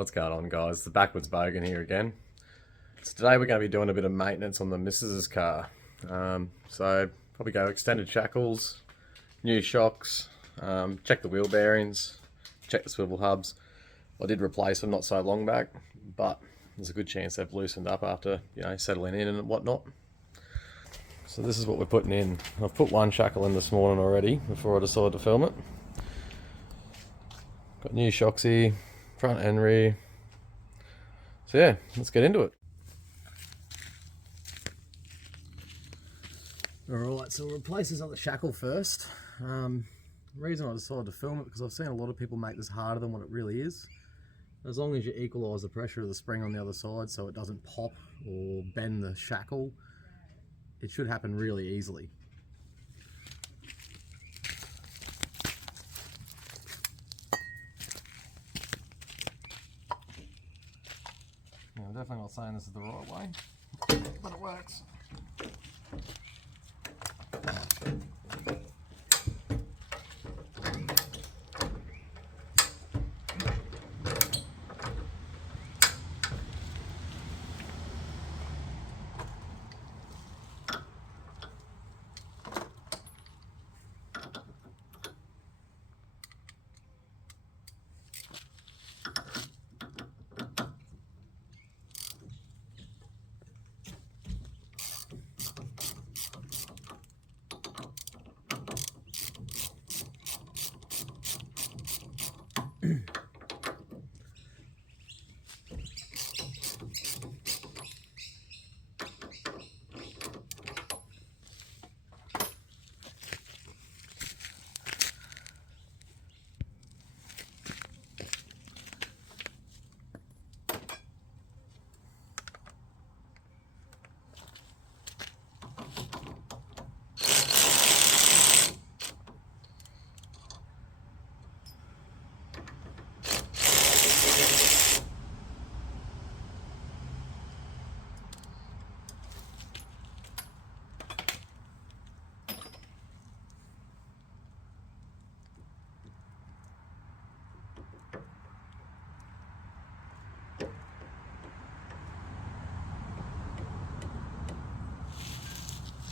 What's going on, guys? The Backwoods bogan here again. So today we're going to be doing a bit of maintenance on the missus's car. So probably go extended shackles, new shocks, check the wheel bearings, check the swivel hubs. I did replace them not so long back, but there's a good chance they've loosened up after, settling in and whatnot. So this is what we're putting in. I've put one shackle in this morning already before I decided to film it. Got new shocks here, front and rear. So yeah, let's get into it. Alright, so we'll replace this other shackle first. The reason I decided to film it because I've seen a lot of people make this harder than what it really is. As long as you equalise the pressure of the spring on the other side so it doesn't pop or bend the shackle, it should happen really easily. Now, I'm definitely not saying this is the right way, but it works.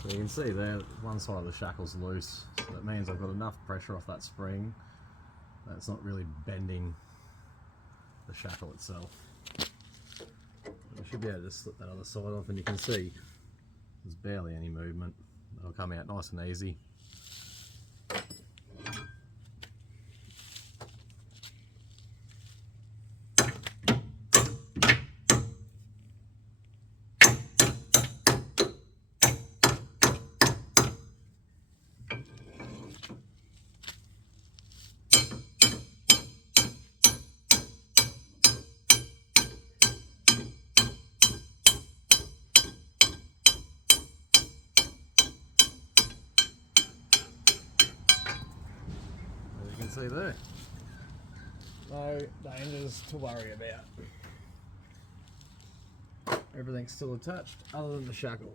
So you can see there, one side of the shackle's loose, so that means I've got enough pressure off that spring that it's not really bending the shackle itself. I should be able to slip that other side off, and you can see there's barely any movement. It'll come out nice and easy. See there, no dangers to worry about. Everything's still attached other than the shackle.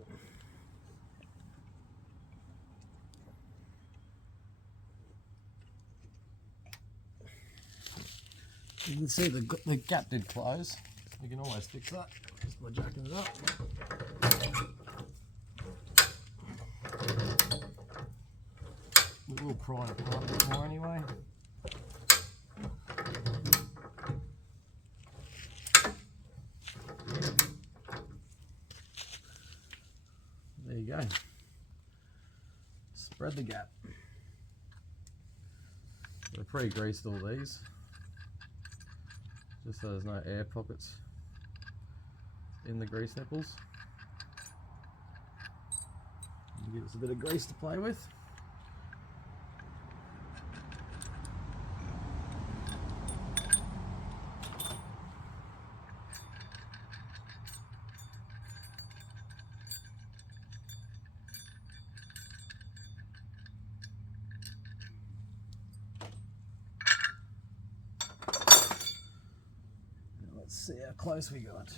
You can see the gap did close. You can always fix that just by jacking it up. We will pry it apart a bit more anyway. There you go. Spread the gap. We're pre-greased all these, just so there's no air pockets in the grease nipples. Give us a bit of grease to play with. Let's see how close we got.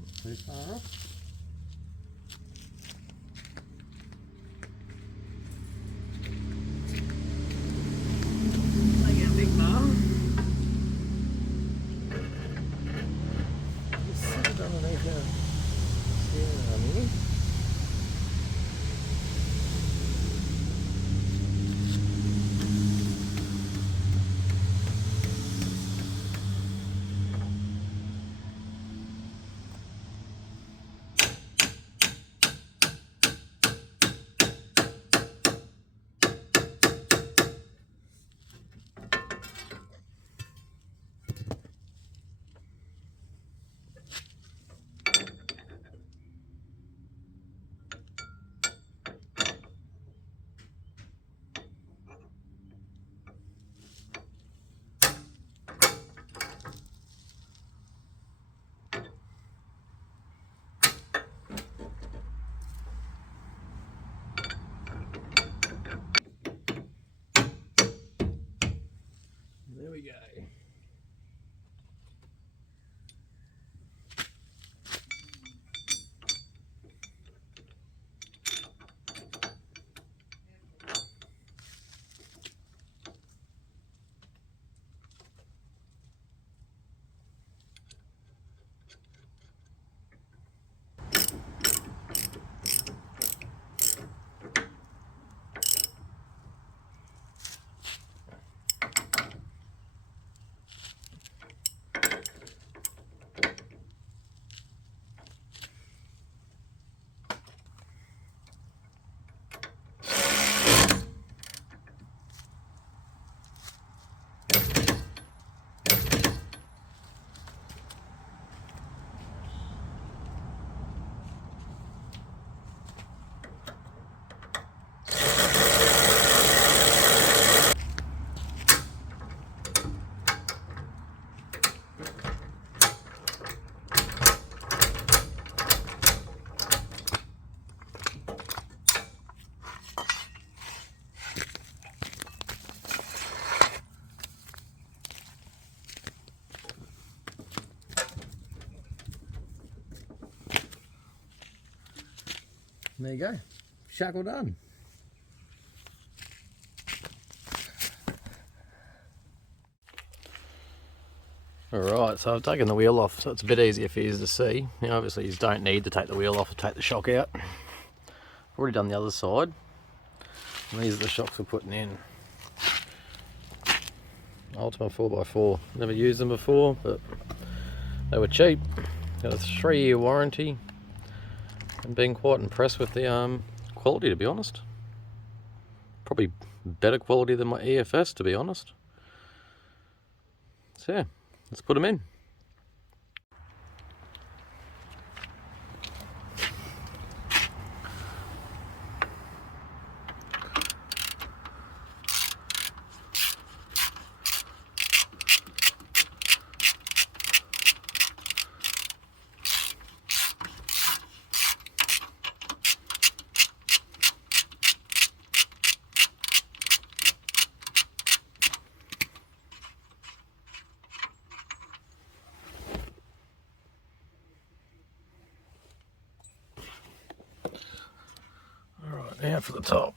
Not too far off. there you go, shackle done. Alright, so I've taken the wheel off so it's a bit easier for you to see. Now obviously you don't need to take the wheel off to take the shock out. I've already done the other side. And these are the shocks we're putting in. Ultima 4x4. Never used them before, but they were cheap. Got a 3-year warranty. And been quite impressed with the quality, to be honest. Probably better quality than my EFS, to be honest. So yeah, let's put them in. Alright, now for the top.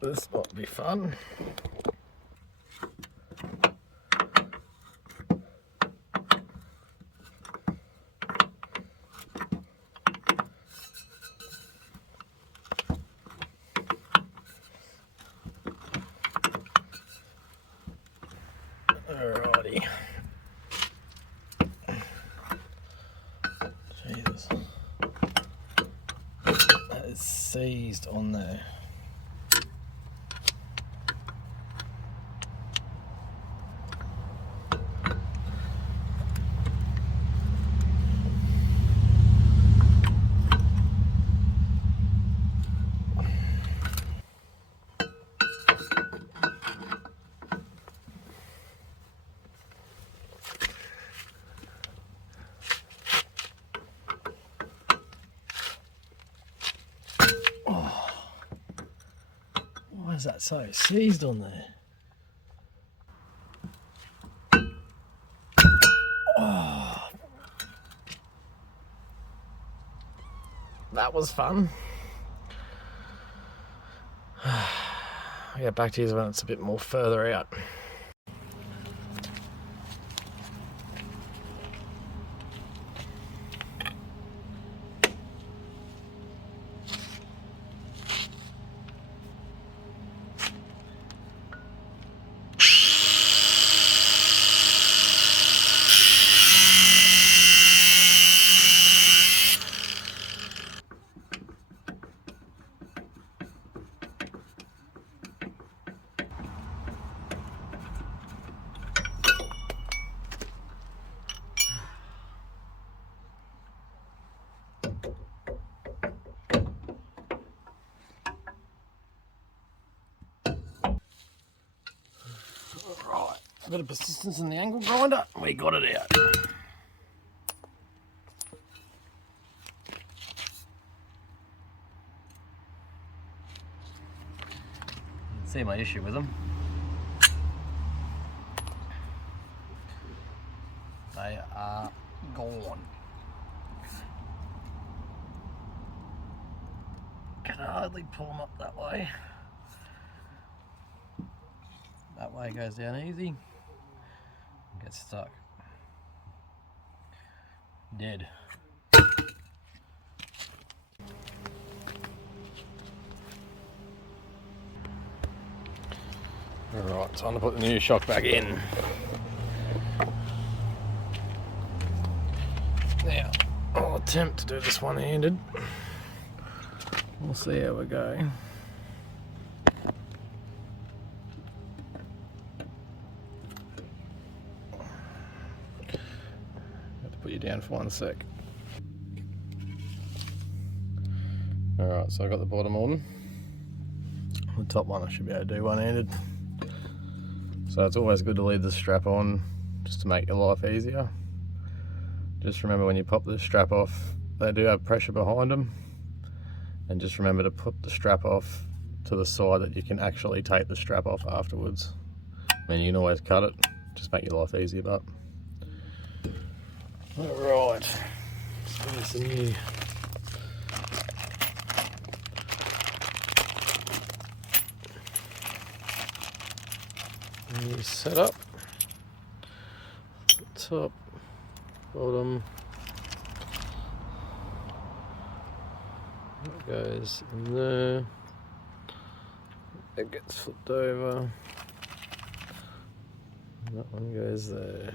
This might be fun. Alrighty. Jesus. That is seized on there. Why is that so seized on there? Oh, that was fun. I'll get back to you when it's a bit more further out. Right, a bit of persistence in the angle grinder, we got it out. You can see my issue with them. They are gone. Can hardly pull them up that way. That way goes down easy. Gets stuck. Dead. Alright, time to put the new shock back in. Now, I'll attempt to do this one-handed. We'll see how we go. Have to put you down for 1 sec. Alright, so I got the bottom on. The top one I should be able to do one-handed. So it's always good to leave the strap on just to make your life easier. Just remember when you pop the strap off, they do have pressure behind them. And just remember to put the strap off to the side that you can actually take the strap off afterwards. I mean, you can always cut it, just make your life easier, but. Alright, so there's the new setup. Top, bottom, that goes in there, it gets flipped over, and that one goes there.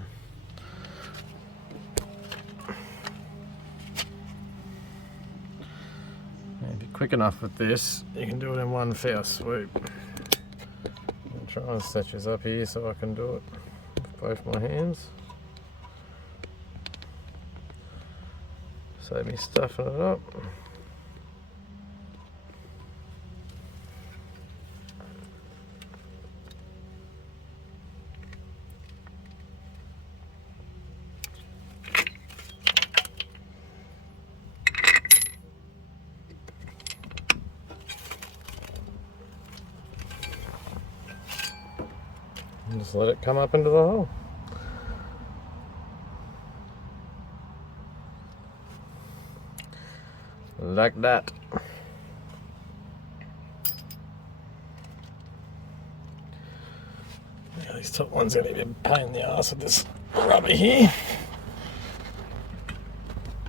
And if you're quick enough with this, you can do it in one foul swoop. I'm trying to set this up here so I can do it with both my hands. Save me stuffing it up. And just let it come up into the hole. Like that. Yeah, these top ones are going to be a pain in the ass with this rubber here.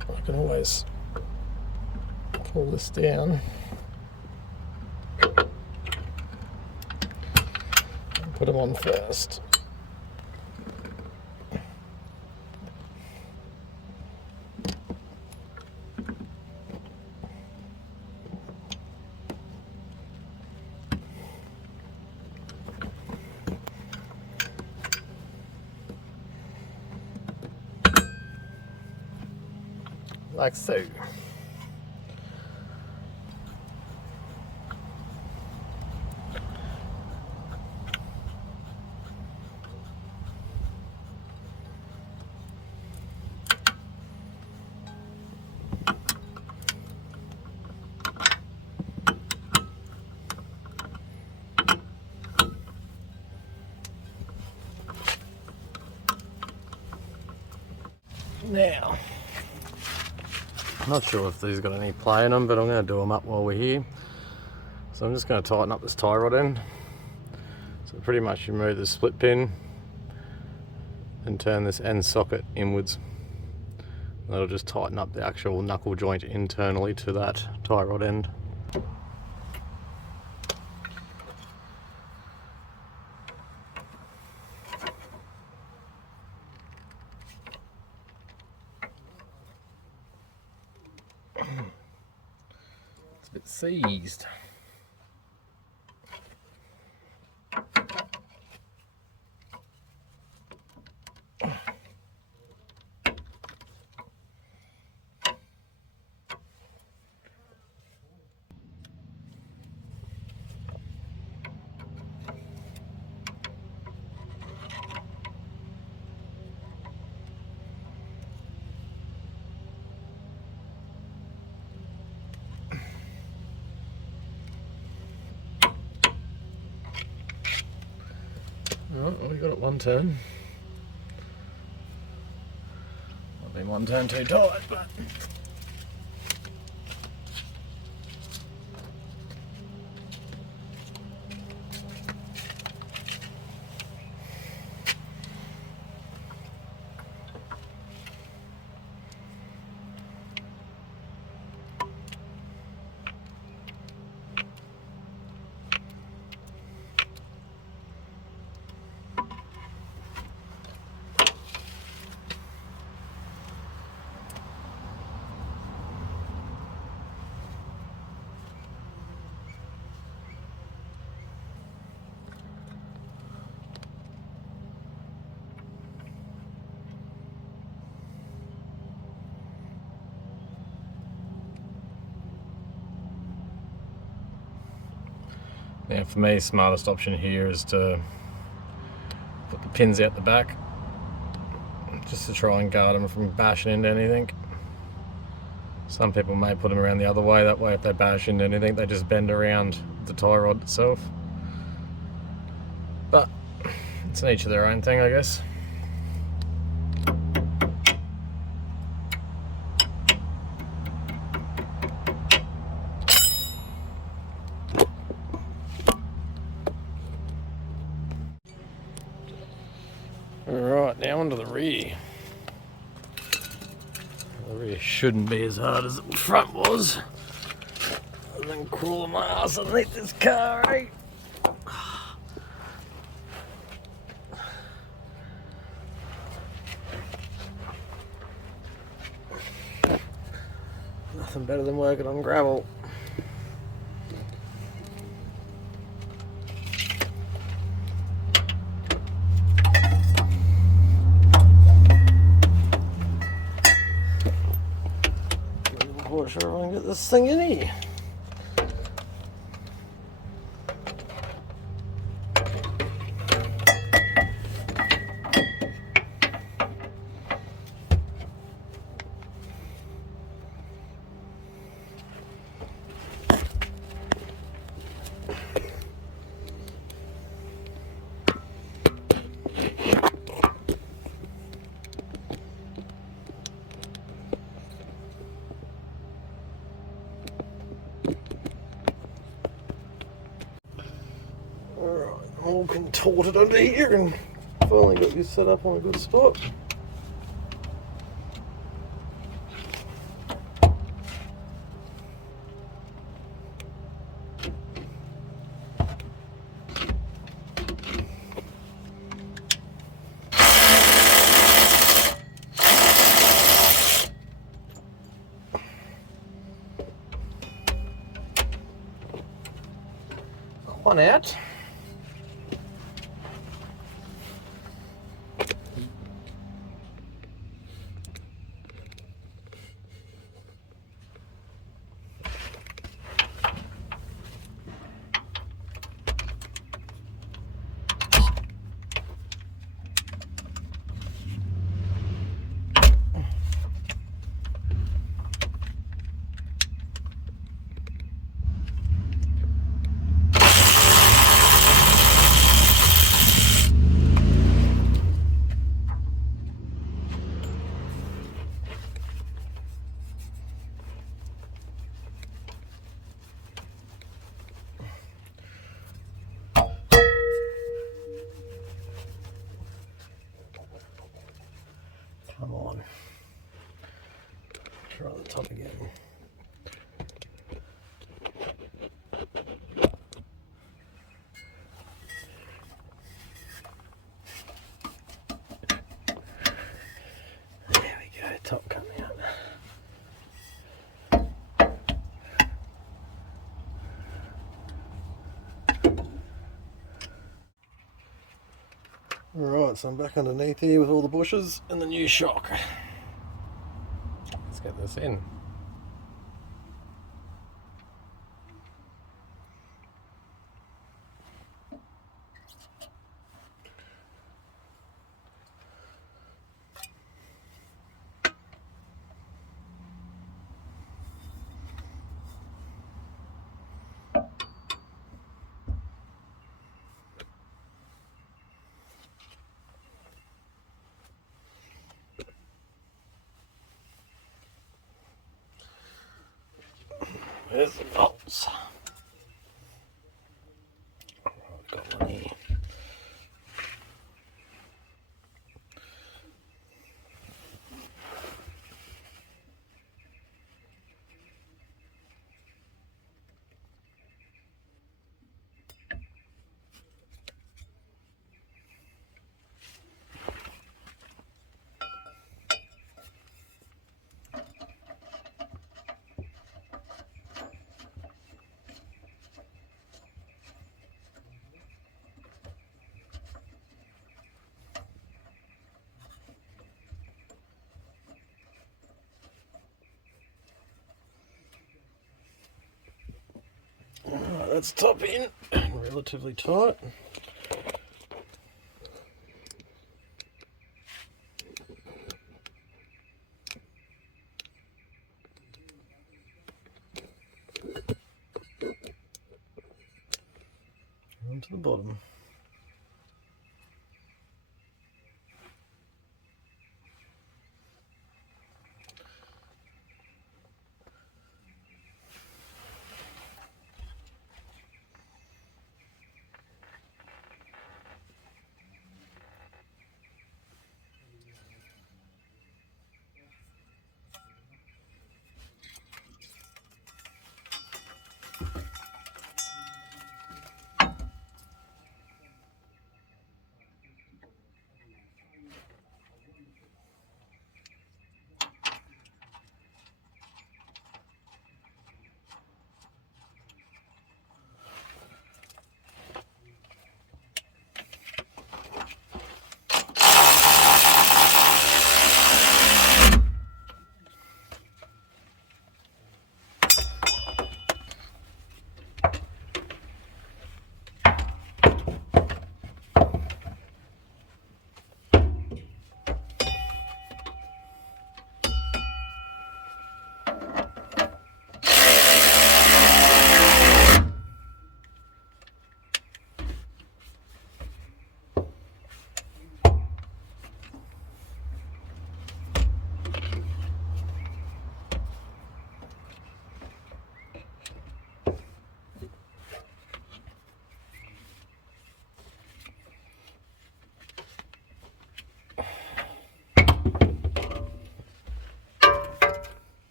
I can always pull this down and put them on first. Like so. Now, I'm not sure if these got any play in them, but I'm going to do them up while we're here. So I'm just going to tighten up this tie rod end. So pretty much remove the split pin and turn this end socket inwards. That'll just tighten up the actual knuckle joint internally to that tie rod end. It's a bit seized. Well, we got it one turn. Not been one turn too tight, but Now for me, smartest option here is to put the pins out the back, just to try and guard them from bashing into anything. Some people may put them around the other way, that way if they bash into anything they just bend around the tie rod itself. But it's an each of their own thing, I guess. Alright, now onto the rear. The rear shouldn't be as hard as the front was. And then crawling my ass underneath this car, eh? Nothing better than working on gravel. I'm sure I can get this thing in here. All contorted under here and finally got this set up on a good spot. One out. Come on. Try the top again. There we go, top coming out. Alright, so I'm back underneath here with all the bushes and the new shock. Let's get this in. There's the bolts. I've got one here. Alright, that's top in, and we're relatively tight. To the bottom.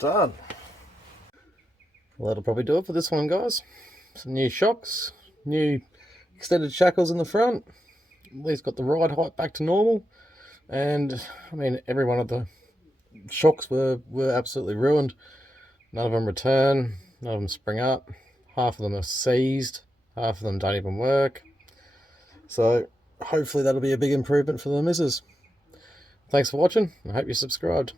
Done. Well, that'll probably do it for this one, guys. Some new shocks, new extended shackles in the front. At least got the ride height back to normal. And I mean, every one of the shocks were absolutely ruined. None of them return, none of them spring up. Half of them are seized, half of them don't even work. So hopefully that'll be a big improvement for the missus. Thanks for watching. I hope you subscribed.